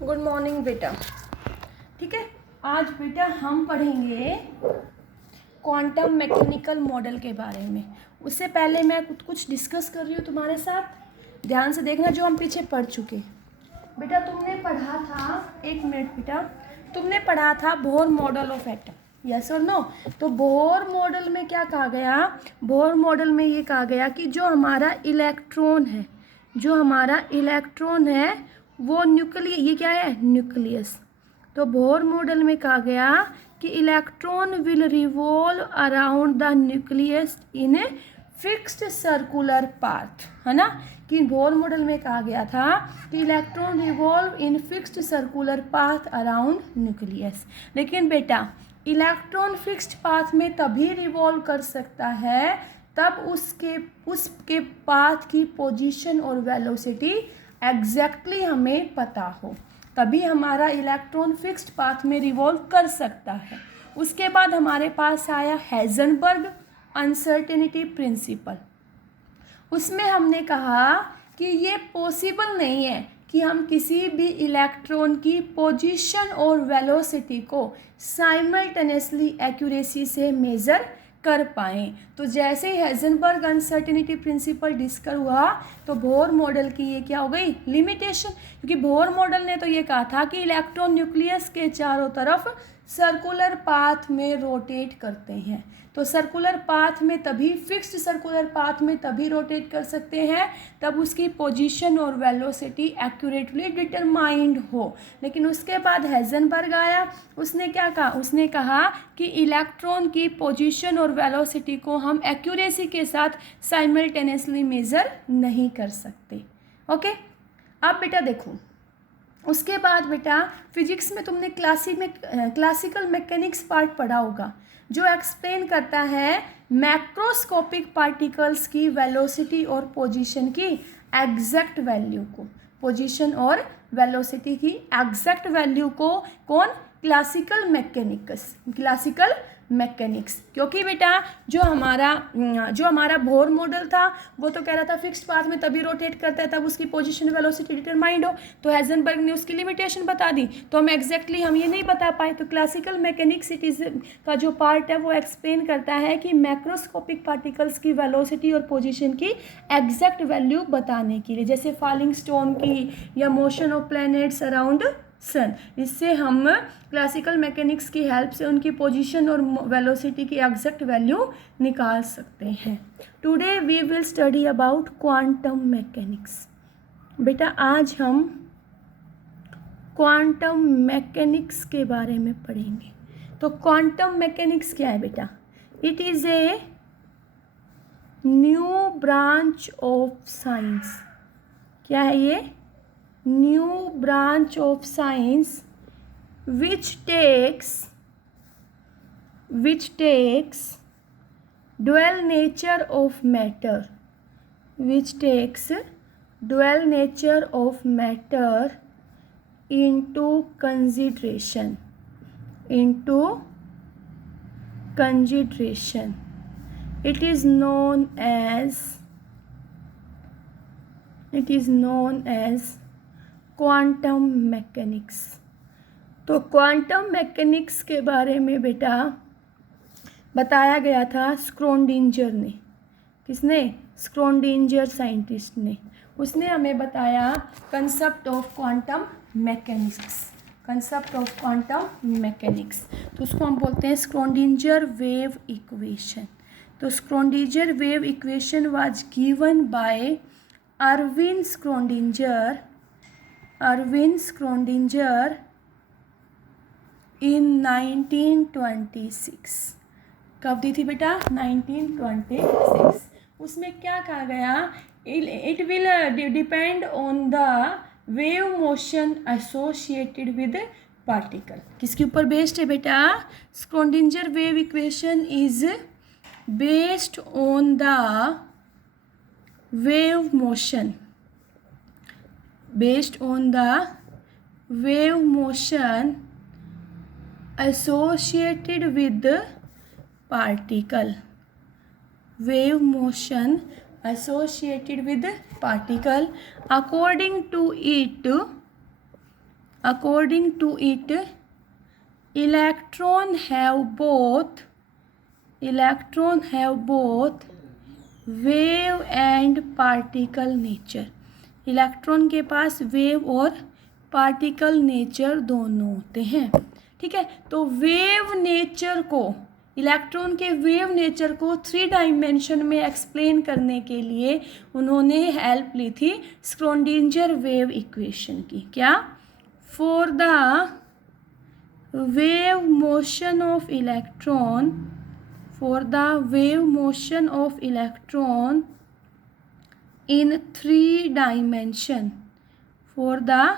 Good morning बेटा। ठीक है, आज बेटा हम पढ़ेंगे क्वांटम मैकेनिकल मॉडल के बारे में। उससे पहले मैं कुछ डिस्कस कर रही हूँ तुम्हारे साथ, ध्यान से देखना जो हम पीछे पढ़ चुके। बेटा तुमने पढ़ा था, एक मिनट बेटा, तुमने पढ़ा था Bohr model of atom, yes और नो? तो बोहर मॉडल में क्या कहा गया? बोहर मॉडल में ये कहा गया कि जो हमारा इलेक्ट्रॉन है वो ये क्या है? न्यूक्लियस। तो बोहर मॉडल में कहा गया कि electron will revolve around the nucleus in a fixed circular path, है ना? कि बोहर मॉडल में कहा गया था कि electron revolve in fixed circular path around nucleus. लेकिन बेटा इलेक्ट्रॉन फिक्स्ड पाथ में तभी रिवॉल्व कर सकता है तब उसके पाथ की पोजीशन और वेलोसिटी एग्जैक्टली हमें पता हो, तभी हमारा इलेक्ट्रॉन फिक्स्ड पाथ में रिवॉल्व कर सकता है। उसके बाद हमारे पास आया हाइजेनबर्ग अनसर्टेनिटी प्रिंसिपल। उसमें हमने कहा कि ये पॉसिबल नहीं है कि हम किसी भी इलेक्ट्रॉन की पोजीशन और वेलोसिटी को साइमल्टेनियसली एक्यूरेसी से मेज़र कर पाएँ। तो जैसे ही हाइजेनबर्ग अनसर्टेनिटी प्रिंसिपल डिस्कस हुआ तो बोहर मॉडल की ये क्या हो गई? लिमिटेशन। क्योंकि बोहर मॉडल ने तो ये कहा था कि इलेक्ट्रॉन न्यूक्लियस के चारों तरफ सर्कुलर पाथ में रोटेट करते हैं, तो सर्कुलर पाथ में तभी, फिक्स्ड सर्कुलर पाथ में तभी रोटेट कर सकते हैं तब उसकी पोजीशन और वेलोसिटी एक्यूरेटली डिटरमाइंड हो। लेकिन उसके बाद हाइजेनबर्ग आया, उसने क्या कहा? उसने कहा कि इलेक्ट्रॉन की पोजीशन और वेलोसिटी को हम एक्यूरेसी के साथ साइमल्टेनियसली मेज़र नहीं कर सकते। ओके, अब बेटा देखो, उसके बाद बेटा फिजिक्स में तुमने क्लासिकल मैकेनिक्स पार्ट पढ़ा होगा, जो एक्सप्लेन करता है मैक्रोस्कोपिक पार्टिकल्स की वेलोसिटी और पोजीशन की एग्जैक्ट वैल्यू को। पोजीशन और वेलोसिटी की एग्जैक्ट वैल्यू को कौन? Classical mechanics. क्योंकि बेटा जो हमारा बोहर मॉडल था वो तो कह रहा था फिक्स्ड पाथ में तभी रोटेट करता है तब उसकी पोजीशन वेलोसिटी डिटरमाइंड हो, तो हाइजेनबर्ग ने उसकी लिमिटेशन बता दी, तो हम ये नहीं बता पाए। तो क्लासिकल मैकेनिक्स का जो पार्ट है वो एक्सप्लेन करता है कि मैक्रोस्कोपिक पार्टिकल्स की वेलोसिटी और पोजीशन की एग्जैक्ट वैल्यू बताने के लिए, जैसे फॉलिंग स्टोन की या motion of planets around sun. इससे हम क्लासिकल मैकेनिक्स की हेल्प से उनकी पोजीशन और वेलोसिटी की एग्जैक्ट वैल्यू निकाल सकते हैं। Today we will study about quantum mechanics. बेटा आज हम क्वांटम मैकेनिक्स के बारे में पढ़ेंगे। तो क्वांटम मैकेनिक्स क्या है बेटा? It is a new branch of science. क्या है ये? New branch of science which takes dual nature of matter, into consideration. It is known as quantum mechanics. तो क्वांटम मैकेनिक्स के बारे में बेटा बताया गया था स्क्रोडिंजर ने। किसने? स्क्रोडिंजर साइंटिस्ट ने। उसने हमें बताया कंसेप्ट ऑफ क्वांटम मैकेनिक्स। तो उसको हम बोलते हैं स्क्रोडिंजर वेव इक्वेशन। तो Schrödinger wave equation was given by Irwin Schrödinger in 1926। कब दी थी बेटा? 1926। उसमें क्या कहा गया? It will depend on the wave motion associated with particle. किसके ऊपर बेस्ड है बेटा? Schrödinger wave equation is based on the wave motion associated with particle. According to it, According to it, electron have both wave and particle nature. Electron के पास wave और particle nature दोनों होते हैं, ठीक है। तो वेव नेचर को, electron के वेव नेचर को 3 डायमेंशन में एक्सप्लेन करने के लिए उन्होंने हेल्प ली थी स्क्रोडिंजर वेव इक्वेशन की। क्या? For the wave motion of electron, in 3 dimension, for the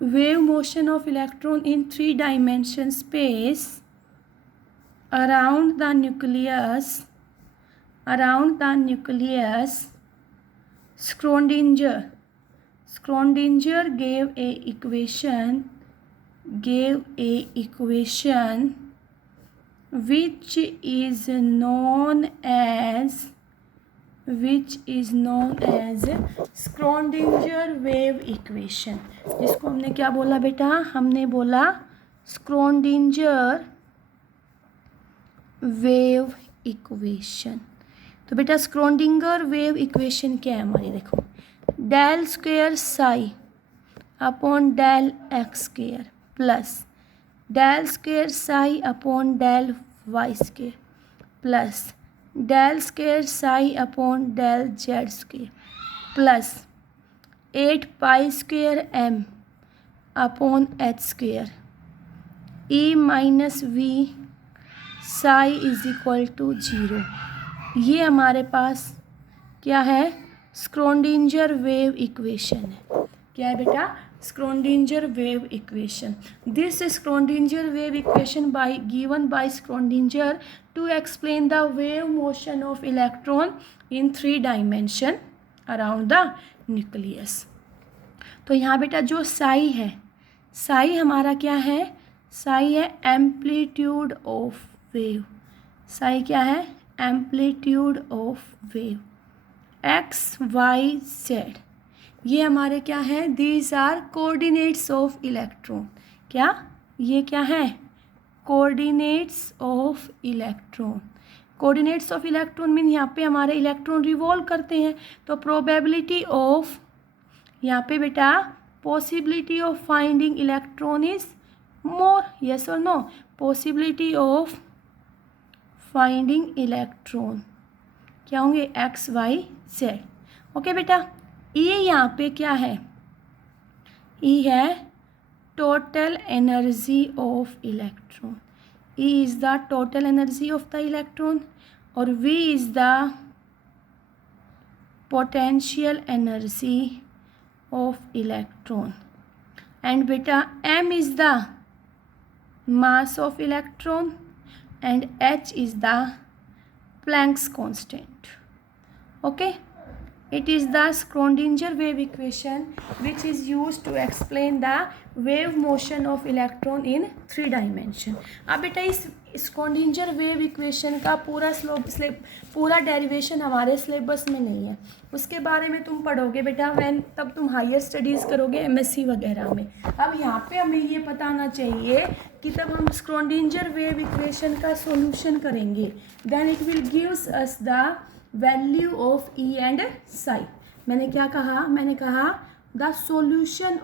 wave motion of electron in 3 dimension space around the nucleus, Schrödinger gave a equation which is known as Schrödinger wave equation, जिसको हमने क्या बोला बेटा? हमने बोला Schrödinger wave equation। तो बेटा Schrödinger wave equation क्या है हमारी? देखो, del square psi upon del x square plus del square psi upon del y square plus del square psi upon del z square plus 8 pi square m upon h square e minus v psi is equal to 0। ये हमारे पास क्या है? Schrödinger wave equation है। क्या है बेटा? Schrödinger wave equation. This Schrödinger wave equation given by Schrödinger to explain the wave motion of electron in 3 dimension around the nucleus. तो यहाँ बेटा जो psi है, psi हमारा क्या है? psi है amplitude of wave। psi क्या है? amplitude of wave। x y z ये हमारे क्या है? These are coordinates of electron. क्या? ये क्या है? Coordinates of electron. Coordinates of electron mean यहाँ पे हमारे इलेक्ट्रॉन रिवॉल्व करते हैं, तो प्रोबेबिलिटी ऑफ, यहाँ पे बेटा possibility of finding electron is more, yes और no? Possibility of finding electron क्या होंगे? X Y Z. ओके बेटा, ये यहाँ पे क्या है? ई है total energy of electron. E is the total energy of the electron और V is the potential energy of electron and बेटा M is the mass of electron and H is the Planck's constant. Okay, it is the Schrödinger wave equation which is used to explain the wave motion of electron in 3 dimension। अब बेटा इस Schrödinger wave equation का पूरा derivation हमारे syllabus में नहीं है, उसके बारे में तुम पढ़ोगे बेटा तब तुम हायर स्टडीज़ करोगे एमएससी वगैरह में। अब यहाँ पे हमें ये पता आना चाहिए कि तब हम Schrödinger wave equation का सॉल्यूशन करेंगे, then it will gives us the value of E and Sai. मैंने क्या कहा? मैंने कहा the solution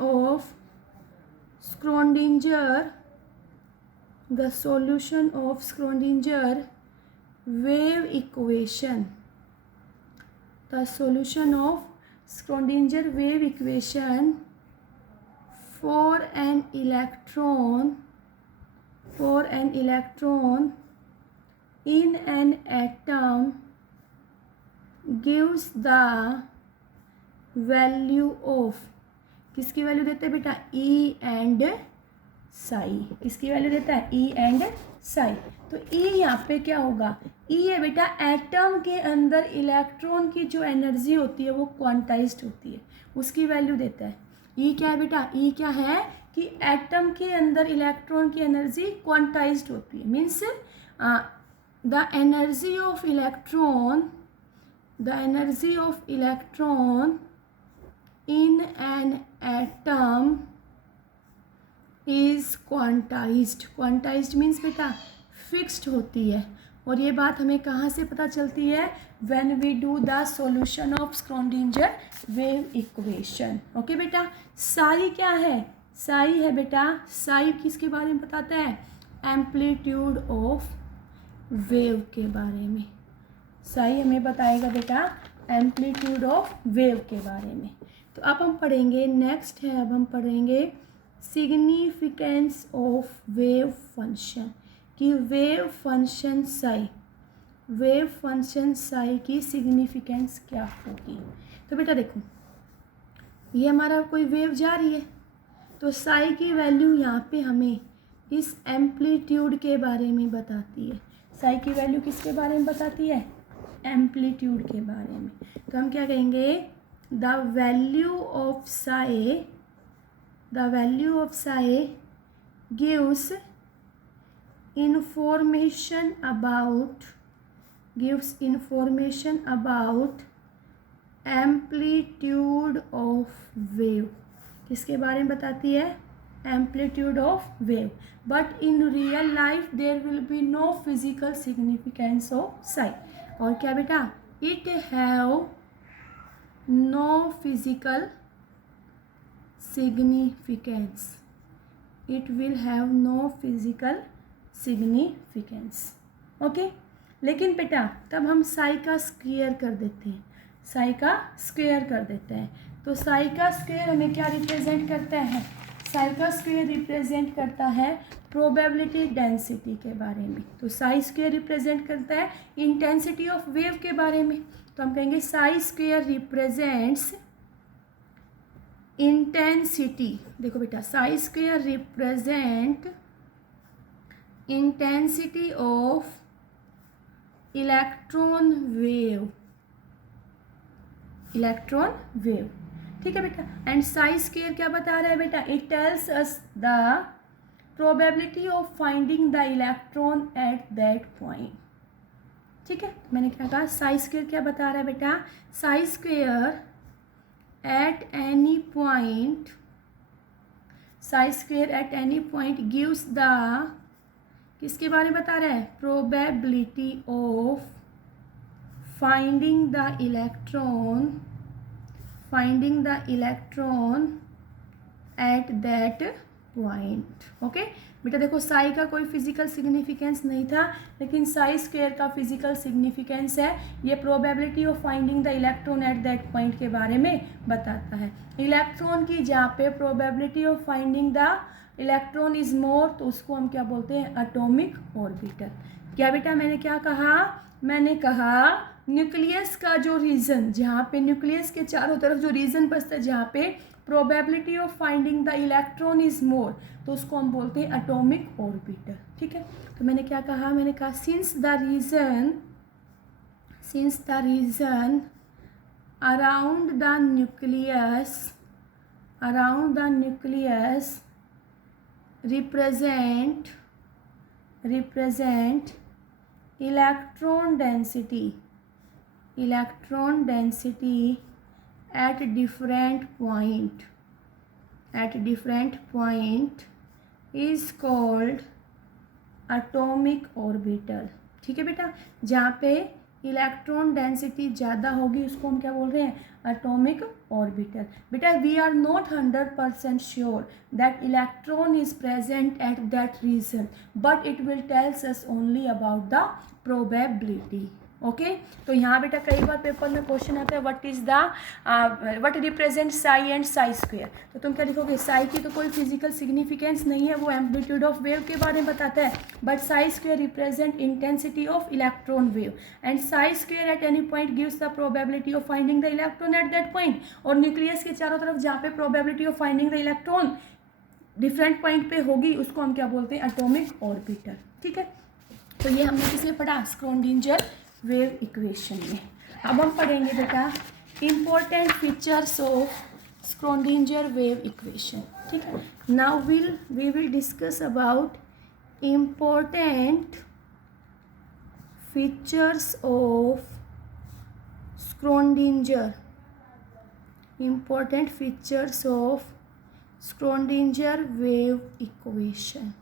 of Schrodinger wave equation, for an electron in an atom gives the value of, किसकी वैल्यू देते हैं बेटा? E and Sai. किसकी वैल्यू देता है? E and Sai. तो E यहाँ पे क्या होगा? E है बेटा एटम के अंदर इलेक्ट्रॉन की जो एनर्जी होती है वो क्वांटाइज्ड होती है, उसकी वैल्यू देता है। E क्या है बेटा? E क्या है कि एटम के अंदर इलेक्ट्रॉन की एनर्जी क्वांटाइज्ड होती है, means the energy of electron in an atom is quantized. quantized means बेटा फिक्स्ड होती है, और ये बात हमें कहाँ से पता चलती है? when we do the solution of Schrödinger wave equation. Okay बेटा, साई क्या है? साई है बेटा, साई किसके बारे में बताता है? एम्पलीट्यूड ऑफ वेव के बारे में। साई हमें बताएगा बेटा एम्पलीट्यूड ऑफ वेव के बारे में। तो अब हम पढ़ेंगे, नेक्स्ट है, अब हम पढ़ेंगे सिग्निफिकेंस ऑफ वेव फंक्शन, कि wave function psi, wave function psi की सिग्निफिकेंस क्या होगी। तो बेटा देखो, ये हमारा कोई वेव जा रही है, तो साई की वैल्यू यहाँ पे हमें इस एम्पलीट्यूड के बारे में बताती है। साई की वैल्यू किसके बारे में बताती है? एम्पलीट्यूड के बारे में। तो हम क्या कहेंगे? The value of Sai, the value of Sai gives information about, gives information about amplitude of wave। किसके बारे में बताती है? amplitude of wave। but in real life there will be no physical significance of psi। और क्या बेटा? it have no physical significance, it will have no physical significance. Okay, लेकिन बेटा तब हम साई का स्क्वायर कर देते हैं, साई का स्क्वायर कर देते हैं। तो साई का स्क्वायर हमें क्या रिप्रेजेंट करता है? साई का स्क्वायर रिप्रेजेंट करता है प्रोबेबिलिटी डेंसिटी के बारे में। तो साई स्क्वायर रिप्रेजेंट करता है इंटेंसिटी ऑफ वेव के बारे में। तो हम कहेंगे साई स्क्वायर रिप्रेजेंट्स इंटेंसिटी। देखो बेटा, Sai square represent intensity of electron wave, electron wave. ठीक है बेटा, एंड साई स्क्वायर क्या बता रहा है बेटा? It tells us the probability of finding the electron at that point. ठीक है, मैंने क्या कहा? साई स्क्वायर क्या बता रहा है बेटा? Sai square at any point, Sai square at any point gives the, किसके बारे में बता रहा है? Probability of finding the electron, finding the electron at that point. Okay बेटा, देखो साई का कोई फिजिकल सिग्निफिकेंस नहीं था, लेकिन साई स्क्वायर का फिजिकल सिग्निफिकेंस है। ये probability of finding the electron at that point के बारे में बताता है। इलेक्ट्रॉन की जहाँ पे probability of finding the electron is more, तो उसको हम क्या बोलते हैं? Atomic orbital. क्या बेटा मैंने क्या कहा? मैंने कहा न्यूक्लियस का जो रीजन, जहाँ पे न्यूक्लियस के चारों तरफ जो रीजन बचता है, जहाँ पे probability of finding the electron is more, तो उसको हम बोलते हैं एटॉमिक ऑर्बिटल। ठीक है, तो मैंने क्या कहा? मैंने कहा since the region around the nucleus, around the nucleus represent electron density at different point is called atomic orbital। ठीक है बेटा, जहाँ पे इलेक्ट्रॉन डेंसिटी ज़्यादा होगी उसको हम क्या बोल रहे हैं? Atomic orbital. बेटा we are not 100% sure that electron is present at that region, but it will tells us only about the probability. Okay, तो यहाँ बेटा कई बार पेपर में क्वेश्चन आता है what is the what represent Sai and Sai square. तो तुम क्या लिखोगे? साई की तो कोई फिजिकल सिग्निफिकेंस नहीं है, वो एम्पलीट्यूड ऑफ वेव के बारे में बताता है, but Sai square represent intensity of electron wave, and Sai square at any point gives the probability of finding the electron at that point. और न्यूक्लियस के चारों तरफ जहाँ पे probability of finding the electron different point पे होगी उसको हम क्या बोलते हैं? Atomic orbital. ठीक है, तो ये हमने किसमें पढ़ा? स्क्रोडिंजर वेव इक्वेशन में। अब हम पढ़ेंगे बेटा important features of Schrodinger wave equation. ठीक है, now we will discuss about important features of Schrodinger important features of Schrodinger wave equation.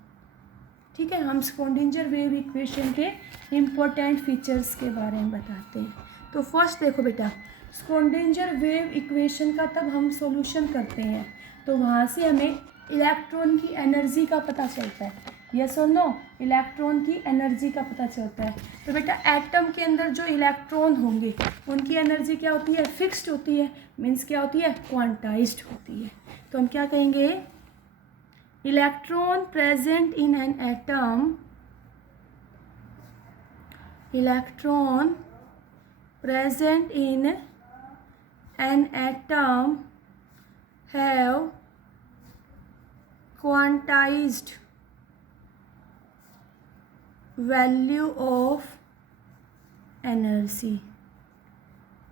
ठीक है, हम स्क्रोडिंजर वेव इक्वेशन के इम्पोर्टेंट फीचर्स के बारे में बताते हैं। तो फर्स्ट देखो बेटा, स्क्रोडिंजर वेव इक्वेशन का तब हम सॉल्यूशन करते हैं तो वहाँ से हमें इलेक्ट्रॉन की एनर्जी का पता चलता है। यस और नो, इलेक्ट्रॉन की एनर्जी का पता चलता है। तो बेटा एटम के अंदर जो इलेक्ट्रॉन होंगे उनकी एनर्जी क्या होती है? फिक्स्ड होती है। मीन्स क्या होती है? क्वांटाइज्ड होती है। तो हम क्या कहेंगे? Electron present in an atom, electron present in an atom have quantized value of energy।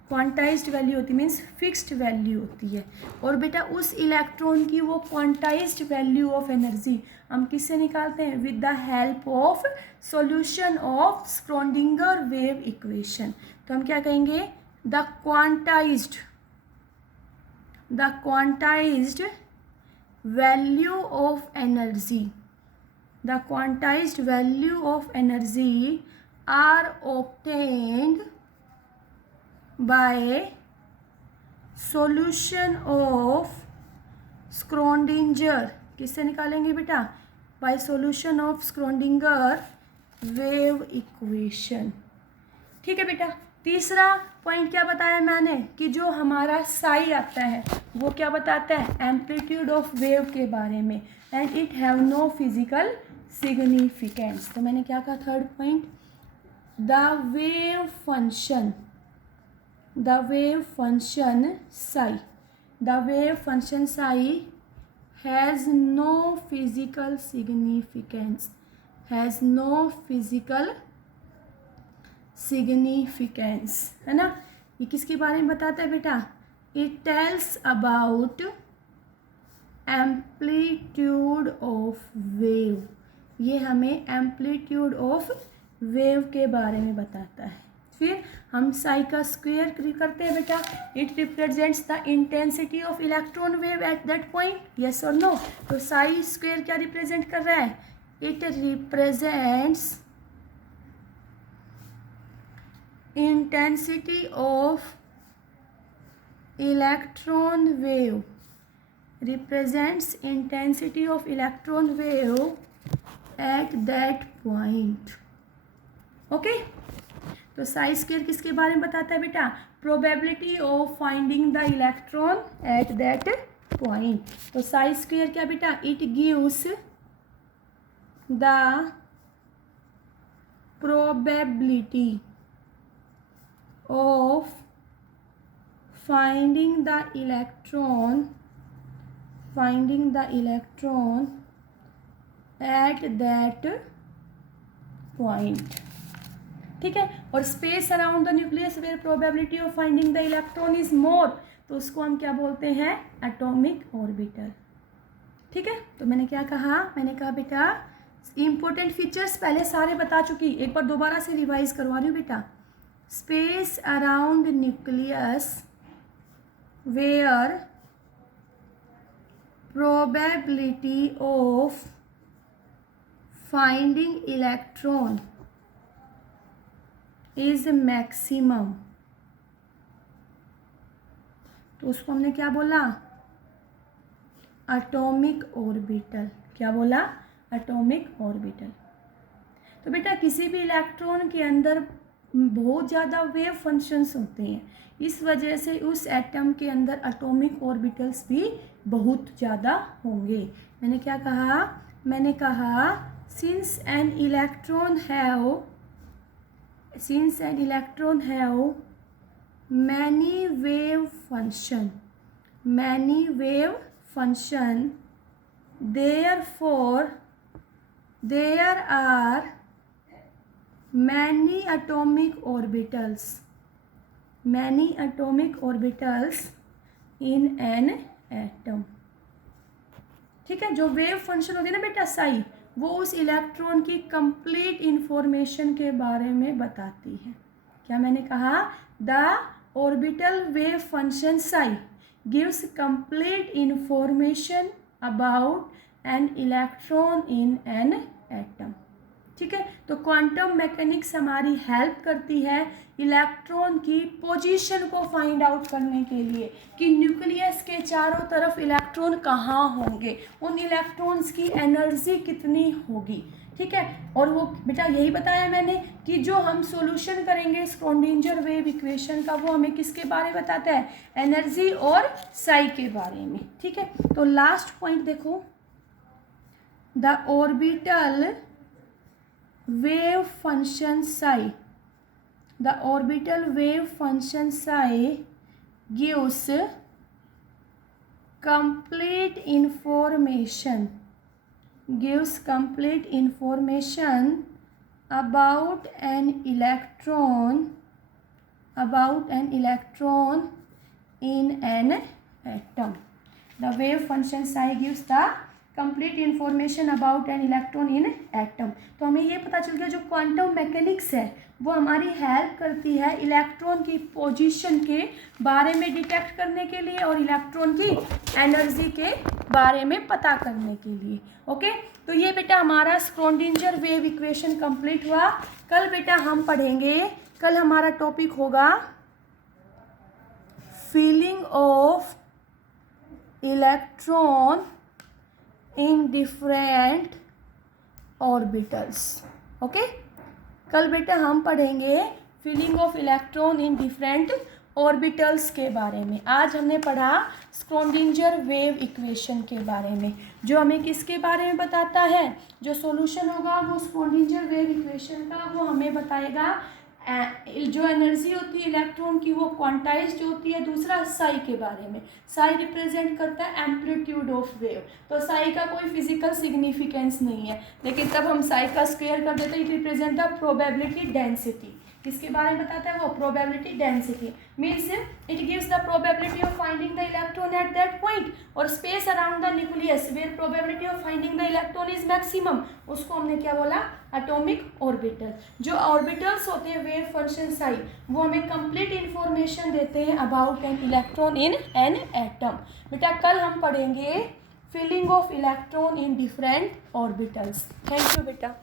Quantized value होती है मीन्स फिक्स्ड वैल्यू होती है। और बेटा उस इलेक्ट्रॉन की वो क्वांटाइज्ड वैल्यू ऑफ एनर्जी हम किससे निकालते हैं? With the help of solution of Schrodinger wave equation. तो हम क्या कहेंगे? The quantised value of energy, the quantised value of energy are obtained by solution of Schrödinger। किससे निकालेंगे बेटा? by solution of Schrödinger wave equation। ठीक है बेटा। तीसरा पॉइंट क्या बताया मैंने कि जो हमारा साई आता है वो क्या बताता है? एम्पलीट्यूड ऑफ वेव के बारे में, and it have no physical significance. तो मैंने क्या कहा? Third point, the wave function psi, the wave function psi has no physical significance, has no physical significance, है ना। ये किसके बारे में बताता है बेटा? It tells about amplitude of wave। ये हमें amplitude of wave के बारे में बताता है। फिर हम साई का स्क्वायर करते हैं बेटा। It represents the intensity of electron wave eight that point. Yes और नो? तो साई स्क्वायर क्या रिप्रेजेंट कर रहा है? It represents intensity of electron wave, represents intensity of electron wave eight that point. Okay, तो साई स्क्वायर किसके बारे में बताता है बेटा? Probability of finding the electron at that point. तो साई स्क्वायर क्या बेटा? It gives the probability of finding the electron at that point. ठीक है। और space around the nucleus where probability of finding the electron is more, तो उसको हम क्या बोलते हैं? Atomic orbital. ठीक है। तो मैंने क्या कहा? मैंने कहा बेटा इंपॉर्टेंट फीचर्स पहले सारे बता चुकी, एक बार दोबारा से रिवाइज करवा रही हूँ बेटा। Space around nucleus where probability of finding electron is maximum, तो उसको हमने क्या बोला? Atomic orbital. क्या बोला? Atomic orbital. तो बेटा किसी भी इलेक्ट्रॉन के अंदर बहुत ज़्यादा वेव फंक्शंस होते हैं, इस वजह से उस एटम के अंदर एटॉमिक ऑर्बिटल्स भी बहुत ज़्यादा होंगे। मैंने क्या कहा? मैंने कहा since an electron have many wave function, therefore there are many atomic orbitals in an atom। ठीक है। जो वेव फंक्शन होती है ना बेटा साई, वो उस इलेक्ट्रॉन की कंप्लीट इंफॉर्मेशन के बारे में बताती है। क्या मैंने कहा? The orbital wave function psi, gives complete information about an electron in an atom. ठीक है, तो क्वांटम मैकेनिक्स हमारी हेल्प करती है इलेक्ट्रॉन की पोजीशन को फाइंड आउट करने के लिए कि न्यूक्लियस के चारों तरफ इलेक्ट्रॉन कहाँ होंगे, उन इलेक्ट्रॉन्स की एनर्जी कितनी होगी। ठीक है, और वो बेटा यही बताया मैंने कि जो हम सॉल्यूशन करेंगे स्क्रोडिंजर वेव इक्वेशन का, वो हमें किसके बारे में बताता है, एनर्जी और साई के बारे में। ठीक है, तो लास्ट पॉइंट देखो, the orbital wave function psi, the orbital wave function psi gives complete information about an electron in an atom. The wave function psi gives the complete information about an electron in atom. तो हमें ये पता चल गया जो quantum mechanics है वो हमारी हेल्प करती है इलेक्ट्रॉन की पोजीशन के बारे में डिटेक्ट करने के लिए और इलेक्ट्रॉन की एनर्जी के बारे में पता करने के लिए। ओके, तो ये बेटा हमारा स्क्रोडिंजर वेव इक्वेशन कंप्लीट हुआ। कल बेटा हम पढ़ेंगे, कल हमारा टॉपिक होगा feeling of electron in different orbitals. Okay, कल बेटा हम पढ़ेंगे feeling of electron in different orbitals के बारे में। आज हमने पढ़ा स्क्रोडिंजर वेव इक्वेशन के बारे में, जो हमें किसके बारे में बताता है, जो सॉल्यूशन होगा वो स्क्रोडिंजर वेव इक्वेशन का वो हमें बताएगा जो एनर्जी होती है इलेक्ट्रॉन की वो क्वांटाइज्ड होती है। दूसरा साई के बारे में, साई रिप्रेजेंट करता है एम्पलीट्यूड ऑफ वेव, तो साई का कोई फिजिकल सिग्निफिकेंस नहीं है, लेकिन तब हम साई का स्क्वायर कर देते हैं, it represent the probability density. किसके बारे में बताता है वो, probability density means it gives the probability of finding the electron at that point, और space around the nucleus where probability of finding the electron is maximum, उसको हमने क्या बोला, एटॉमिक ऑर्बिटल। जो ऑर्बिटल्स होते हैं वेव फंक्शन साई, वो हमें कंप्लीट इंफॉर्मेशन देते हैं about an electron in an atom. बेटा कल हम पढ़ेंगे feeling of electron in different orbitals. Thank you बेटा।